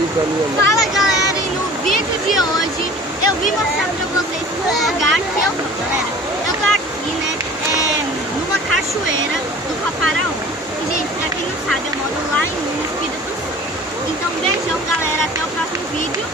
Fala galera, e no vídeo de hoje eu vim mostrar pra vocês o lugar que eu tô, galera. Eu tô aqui, né, numa cachoeira do Caparaó. E, gente, pra quem não sabe, eu moro lá em Minas, Espírito Santo. Então, beijão galera, até o próximo vídeo.